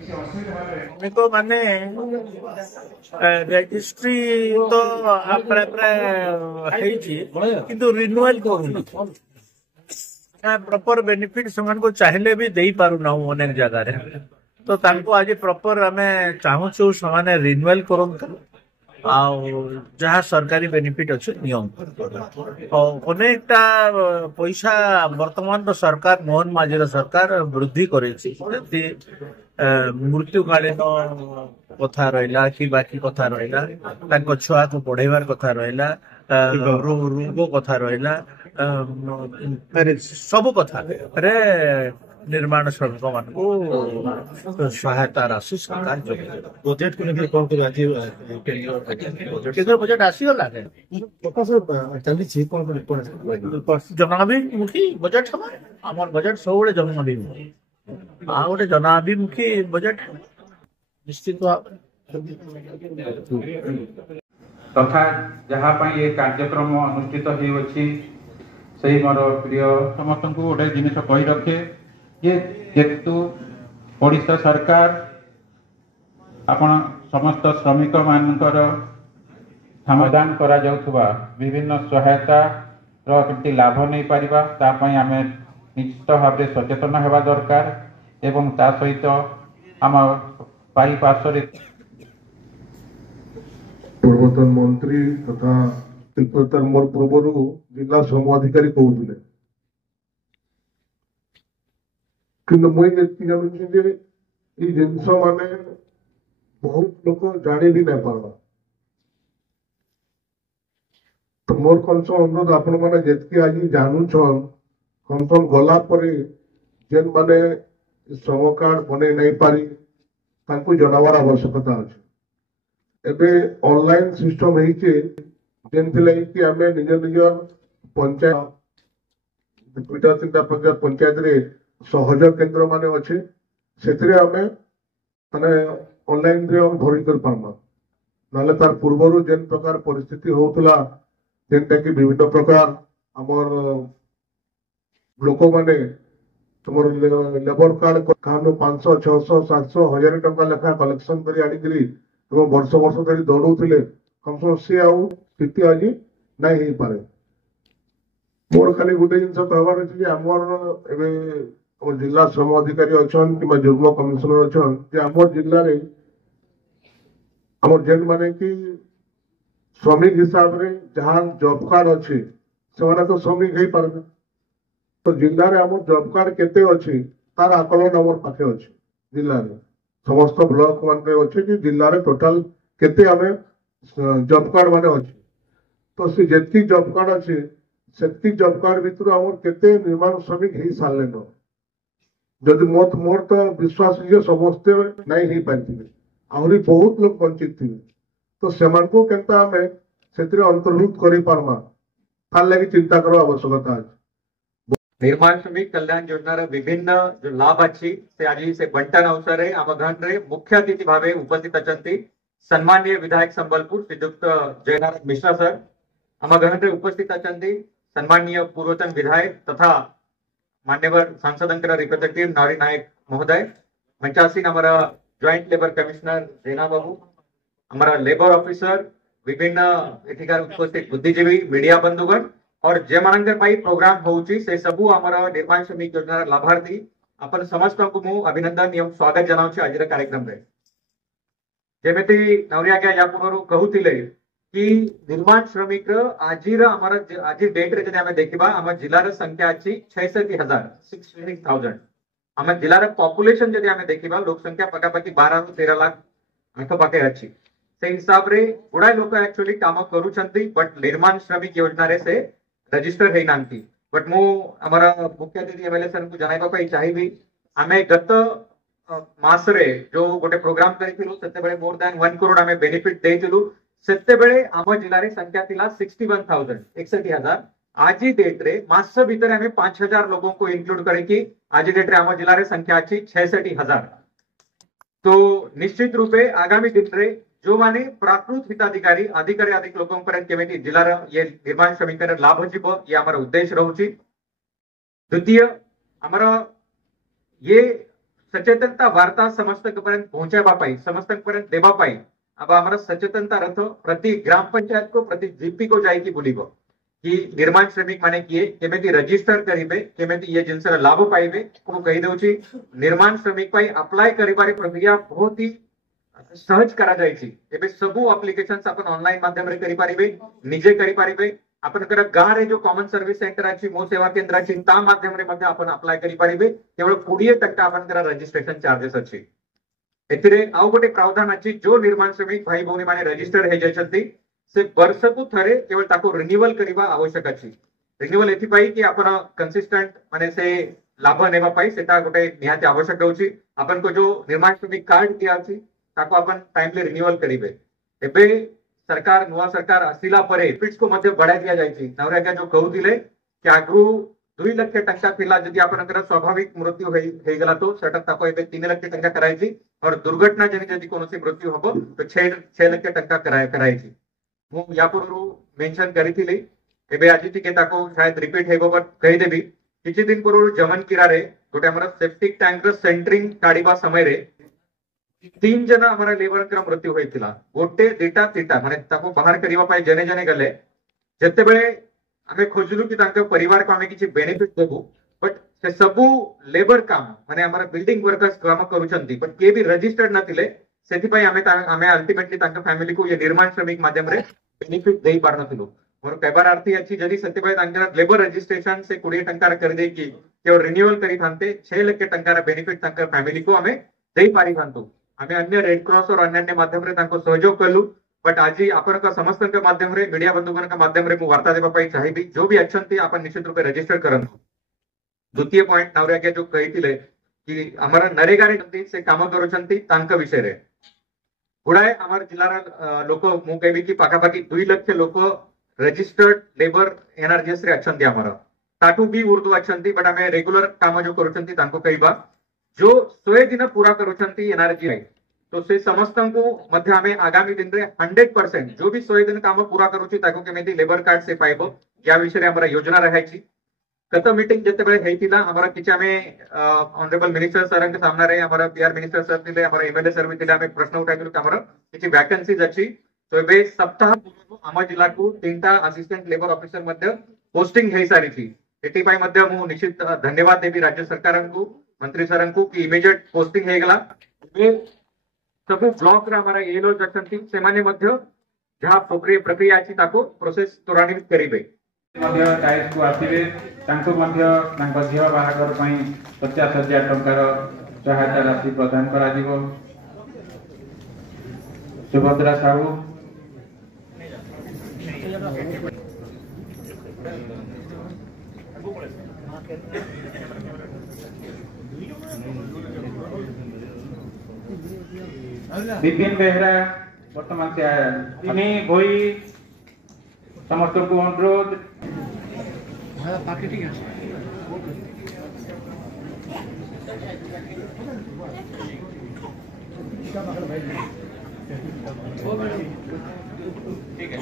श्रमिक माने रेजिस्ट्री तो प्राय प्राय किंतु रिन्यूअल करूँ प्रॉपर बेनिफिट से चाहिए भी दे पारुना अनेक जगह तो तांको आज प्रॉपर आम चाहूँ से रिन्यूअल करूँ जहाँ सरकारी बेनिफिट अच्छे नियम अनेकटा पैसा वर्तमान तो सरकार मोहन माझीर सरकार वृद्धि कर मृत्युकालीन कथा रहा कि बाकी कथा रहा छुआ को पढ़ेबार कथा रहा रोग कथा रहा सब कथा रे निर्माण श्रमिक मान को सहायता राशि सरकार बजेट को लेकर कौन केंद्र बजेट आसीगला चली जनाभिमुखी बजेट हम बजेट सब जनाभिमुखी गोटे जनाभिमुखी बजेट निश्चित तथा जहाँ ये कार्यक्रम अनुष्ठित हो मोर प्रिय समस्त को गोटे जिन कही रखे ये जेतु ओडिशा सरकार आपण समस्त श्रमिक मानकर समाधान करा जाउथुबा विभिन्न सहायता केमती लाभ नहीं पारिबा तापई आम निश्चित भाव सचेतन हेबा दरकार एवं ता सहित आम पारिपार्श्व पूर्वतन मंत्री तथा तिलपतर मोर पूर्व जिला श्रम अधिकारी कहते किंतु मुझे जानूँ जिनस माने बहुत लोग जानी भी नहीं पारबा तो मोर कौन अनुरोध आपण मैंने जितकी आज जानून कम से गला जेन माने श्रम कार्ड बने नहीं पारी तांको जनावर आवश्यकता अच्छे एबे ऑनलाइन सिस्टम कि आम निज निज पंचायत दुईटा तीन पंचायत रे सहयोग केन्द्र माने अच्छे से माने ऑनलाइन रे हम भरी कर पारमा नाले तार पूर्व जेन प्रकार परिस्थिति होउतला जेनटा कि विभिन्न प्रकार आमर लोक माने तुमर लेबर कार्ड कहानो 500 600 700 1000 टंका लेखा कलेक्शन करी आनिकरी वर्ष वर्ष धरी दौड़ुले कम से कम सी आउ स्थिति आज नहीं हो पारे मोर खाली गोटे जिन कहबार अच्छे आमर जिला श्रम अधिकारी अच्छा कि जुग्म कमिशनर अच्छा आम जिले में आम जेन माने कि श्रमिक हिसाब से जहाँ जॉब कार्ड अच्छे से तो श्रमिक हो पारे तो जिले में आम जॉब कार्ड केते अच्छी तार आकलन आम पाखे अच्छे जिले में समस्त ब्लॉक मान अच्छे कि जिले में टोटाल केते आम जॉब कार्ड मान अच्छे तो से जी जॉब कार्ड अच्छे से जॉब कार्ड भितर आम केते निर्माण श्रमिक हो सारे न जदि मोर तो विश्वास समस्ते नहीं हो पारे आहरी बहुत लोग वंचित थे तो से केन्ता आम से अंतर्भुक्त कर पार्मा तार लगी चिंता कर आवश्यकता है। निर्माण श्रमिक कल्याण योजना विभिन्न जो लाभ अच्छी से आज से बंटन अवसर आम घर में मुख्य अतिथि भाव उपस्थित अच्छा सम्मानीय विधायक संबलपुर श्रीयुक्त जयनारायण मिश्रा सर आम घर में उपस्थित अच्छा सम्मानीय पूर्वतन विधायक तथा मान्यवर सांसद रिप्रेजेंटेटिव नारी नायक महोदय मंचासीन हमारा जॉइंट लेबर कमिश्नर जेना बाबू हमारा लेबर ऑफिसर विभिन्न एठिकार उपस्थित बुद्धिजीवी मीडिया बंधुगण और जे मानकर प्रोग्राम होउची से सबु हमारा निर्माण श्रमिक योजना लाभार्थी अपन समस्त को मु अभिनंदन एवं स्वागत जनाउछि आज कार्यक्रम रे जेमेति नवरिया के या पूर्व कहूतिले कि निर्माण श्रमिक आज डेट रे जदि हमें देखिबा हम जिल्ला रे संख्या अछि 66000 हम जिल्ला रे पॉपुलेशन जदि हमें देखिबा लोक संख्या पकापकी 12 ରୁ 13 लाख आठ पाके अछि से हिसाब रे गुडा लोक एक्चुअली काम करूछंती बट निर्माण श्रमिक योजना रे से रजिस्टर है नांती बट मु हमारा मुख्य अतिथि एमएलए सर को जनाइबा पई चाहिबी हमें गत मास रे जो गोटे प्रोग्राम करिथिलु सेते बेले मोर देन 1 करोड़ हमें बेनिफिट देथिलु सेते बेले आम जिल्ला रे संख्या थिला 61000 61000 आज डेट रे मास भीतर हमें 5000 लोगों को इंक्लूड करके आज डेट रे आम जिल्ला रे संख्या अछि 66000 तो निश्चित रूपे आगामी दिन रे जो माने प्राकृत हिताधिकारी अधिकारी अधिक लोगों पर केमिति जिलार ये निर्माण श्रमिक लाभ जीव ये आमर उद्देश्य रहउची। द्वितीय आमर ये सचेतनता वार्ता समस्तपर्यंत पहुंचाबा पाई समस्तपर्यंत देवा पाई अब हमारा सचेतनता रथ प्रति ग्राम पंचायत को प्रति जीपी को जाएगी बुलिब कि निर्माण श्रमिक माने किए केमेती रजिस्टर करिबे केमेती ये जिनसर लाभ पाइबे को कही दउची निर्माण श्रमिक पाई अप्लाई करिबारी प्रक्रिया बहुत ही सहज करा जायछि एबे सबु एप्लिकेशंस अपन ऑनलाइन माध्यम रे करि पारिबे निजे करि पारिबे आपनकर गाँ रे जो कॉमन सर्विस सेंटर अछि मो सेवा केंद्र अछि ता माध्यम रे मध्ये अपन अप्लाई करि पारिबे केवल 20% आपनकर रजिस्ट्रेशन चार्जेस अछि एथिरे आउ गोटे प्रावधान अछि जो निर्माण श्रमिक भाई भौणी माने रजिस्टर हे जायछंती से वर्ष को थरे केवल ताको रिन्यूअल करिबा आवश्यक अछि रिन्यूअल एथि पाई कि अपन कंसिस्टेंट माने से लाभ नेबा पाई सेटा गोटे निहाती आवश्यक होछि अपन को जो निर्माण श्रमिक कार्ड दिया अछि ताको अपन टाइमली रिन्यूअल करिबे एबे सरकार नुआ सरकार आसिला परे बेनिफिट्स को मध्य बढ़ा दिया जायछि नवरेगा जो कहउतिले कि आगु 2 लाख टंका थिला जदि आपनकर स्वाभाविक मृत्यु हे गेला तो सेटा ताको एबे 3 लाख टंका कराइछि और दुर्घटना जनि जदि कोनोसी मृत्यु हबो तो 6 लाख टंका कराइछि मु या पूर्व मेंशन करिथिली एबे आजि टिके ताको शायद रिपीट हेबो पर कहि देबी किछि दिन पूर्व जमन किरा रे गोटे हमर सेप्टिक टैंकर सेंटरिंग काढिबा समय रे 3 जन हमारा लेबर कर मृत्यु होइतिला गोटे दिटा तिटा माने ताको बाहर करिबा पाई जने जने गले जते बेले हमें खोजलु कि तांके परिवार को हमें किछि बेनिफिट देबो बट से सबु लेबर काम माने हमारा बिल्डिंग वर्कर्स काम करूछंती बट के भी रजिस्टर्ड नथिले सेति पई हमें अल्टीमेटली तांके फैमिली को ये निर्माण श्रमिक माध्यम रे बेनिफिट देई पार नथिलु मोर कहबार अर्थी अछि जदि सेति पई तांके लेबर रजिस्ट्रेशन से 20 टंका कर दे कि केवल रिन्यूअल करी थांते 6 लाख टंका बेनिफिट तांके फैमिली को हमें देई पारी थांतो हमें अन्य रेड क्रॉस और अन्य माध्यम रे तांको सहयोग कलु बट आज आपन का समस्त के माध्यम रे मीडिया बंधुगण का माध्यम रे मु वार्ता देबा पई चाहिबी जो भी अछंती आपन निश्चित रूपे रजिस्टर करंतु द्वितीय पॉइंट नवरे के जो कहितिले कि हमारा नरेगा रे से काम करूछंती तांका विषय रे गुडाए हमार जिल्ला लोक मु कहबी कि पाखापाखी 2 लाख लोक रजिस्टर्ड लेबर एनआरजीएस रे अछंती हमारा ताटू भी उर्दू अछंती बट हमें रेगुलर काम जो करूछंती तांको कहबा जो 100 दिन पूरा करूछंती एनआरजी तो से समस्त को मध्य हमें आगामी दिन रे 100% जो भी 100 दिन काम पूरा करूची ताको केमेती लेबर कार्ड से पाइबो या विषय रे हमरा योजना रहायची कत मीटिंग जते बेले हेतिला हमरा किछ हमें ऑनरेबल मिनिस्टर सर के सामने रे हमरा पीआर मिनिस्टर सर दिले हमरा एमएलए सर दिले हमें प्रश्न उठाइलु कि हमरा किछ वैकेंसीज अछि तो बे सप्ताह हम जिला को 3टा असिस्टेंट लेबर ऑफिसर मध्य पोस्टिंग हे सारी थी एटी पाई मध्य मु निश्चित धन्यवाद देबी राज्य सरकार को मंत्री सर को कि इमीडिएट पोस्टिंग हे गला सब ब्लॉक रे हमारा ये लोग अछंती से माने मध्य जहां प्रक्रिया अछि ताको प्रोसेस त्वरान्वित करिबे मध्य टाइस को आसीबे तांको मध्य तांको झियो बाहागर पई 50,000 टंकार सहायता राशि प्रदान करा दिबो सुभद्रा साहू विपिन बेहरा वर्तमान से आया इन्हीं भोई समर्थकों को अनुरोध ठीक है